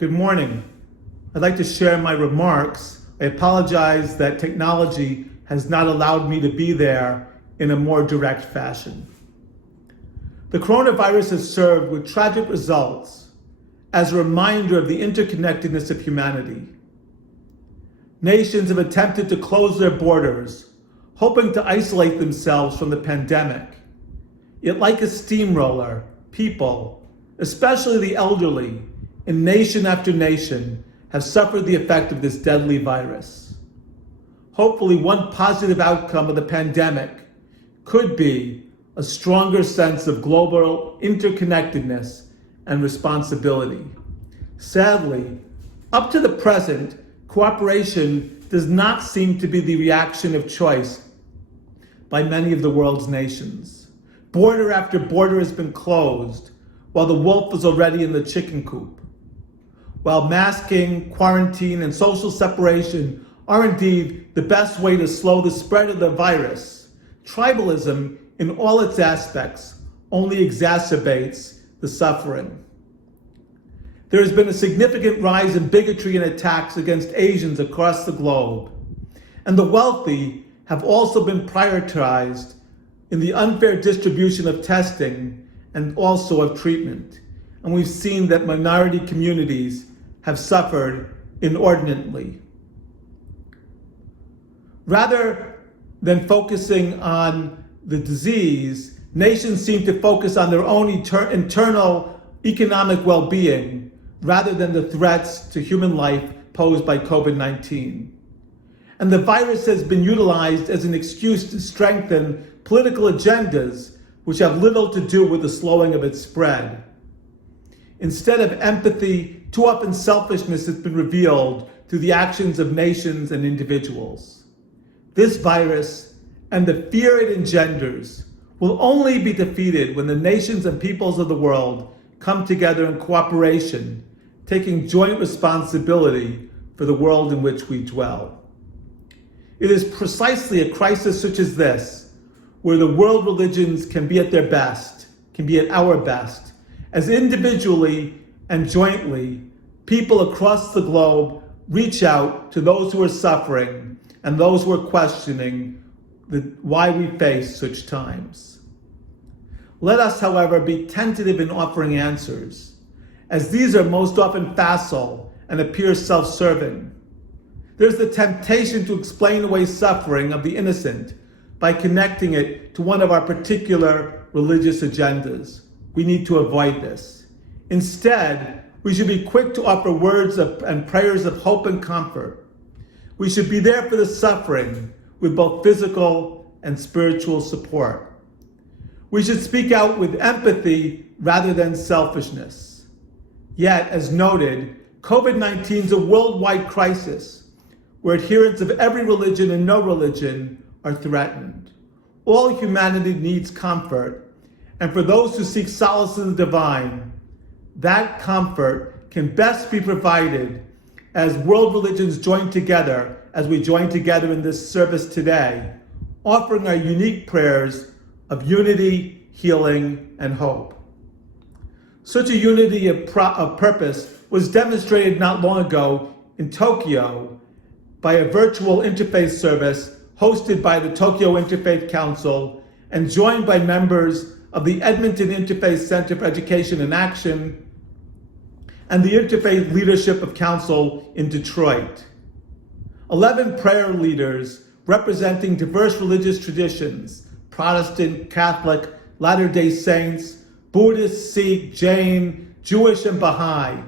Good morning. I'd like to share my remarks. I apologize that technology has not allowed me to be there in a more direct fashion. The coronavirus has served with tragic results as a reminder of the interconnectedness of humanity. Nations have attempted to close their borders, hoping to isolate themselves from the pandemic. Yet like a steamroller, people, especially the elderly, in nation after nation, have suffered the effect of this deadly virus. Hopefully, one positive outcome of the pandemic could be a stronger sense of global interconnectedness and responsibility. Sadly, up to the present, cooperation does not seem to be the reaction of choice by many of the world's nations. Border after border has been closed, while the wolf is already in the chicken coop. While masking, quarantine, and social separation are indeed the best way to slow the spread of the virus, tribalism in all its aspects only exacerbates the suffering. There has been a significant rise in bigotry and attacks against Asians across the globe, and the wealthy have also been prioritized in the unfair distribution of testing and also of treatment. And we've seen that minority communities have suffered inordinately. Rather than focusing on the disease, nations seem to focus on their own internal economic well-being rather than the threats to human life posed by COVID-19. And the virus has been utilized as an excuse to strengthen political agendas which have little to do with the slowing of its spread. Instead of empathy, too often selfishness has been revealed through the actions of nations and individuals. This virus and the fear it engenders will only be defeated when the nations and peoples of the world come together in cooperation, taking joint responsibility for the world in which we dwell. It is precisely a crisis such as this where the world religions can be at their best, can be at our best, as individually and jointly, people across the globe reach out to those who are suffering and those who are questioning why we face such times. Let us, however, be tentative in offering answers, as these are most often facile and appear self-serving. There's the temptation to explain away suffering of the innocent by connecting it to one of our particular religious agendas. We need to avoid this. Instead, we should be quick to offer words and prayers of hope and comfort. We should be there for the suffering with both physical and spiritual support. We should speak out with empathy rather than selfishness. Yet, as noted, COVID-19 is a worldwide crisis where adherents of every religion and no religion are threatened. All humanity needs comfort, and for those who seek solace in the divine, that comfort can best be provided as world religions join together, as we join together in this service today, offering our unique prayers of unity, healing, and hope. Such a unity of purpose was demonstrated not long ago in Tokyo by a virtual interfaith service hosted by the Tokyo Interfaith Council and joined by members of the Edmonton Interfaith Center for Education and Action and the Interfaith Leadership of Council in Detroit. 11 prayer leaders representing diverse religious traditions, Protestant, Catholic, Latter-day Saints, Buddhist, Sikh, Jain, Jewish, and Baha'i,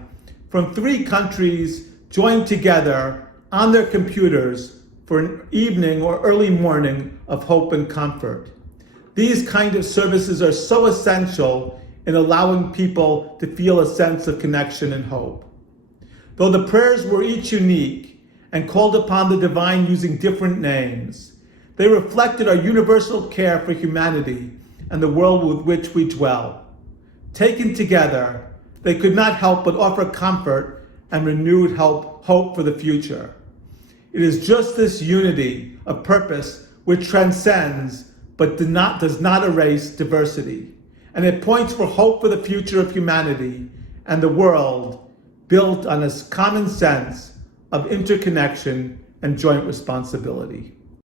from 3 countries joined together on their computers for an evening or early morning of hope and comfort. These kind of services are so essential in allowing people to feel a sense of connection and hope. Though the prayers were each unique and called upon the divine using different names, they reflected our universal care for humanity and the world with which we dwell. Taken together, they could not help but offer comfort and renewed hope for the future. It is just this unity of purpose which transcends but does not erase diversity. And it points for hope for the future of humanity and the world built on a common sense of interconnection and joint responsibility.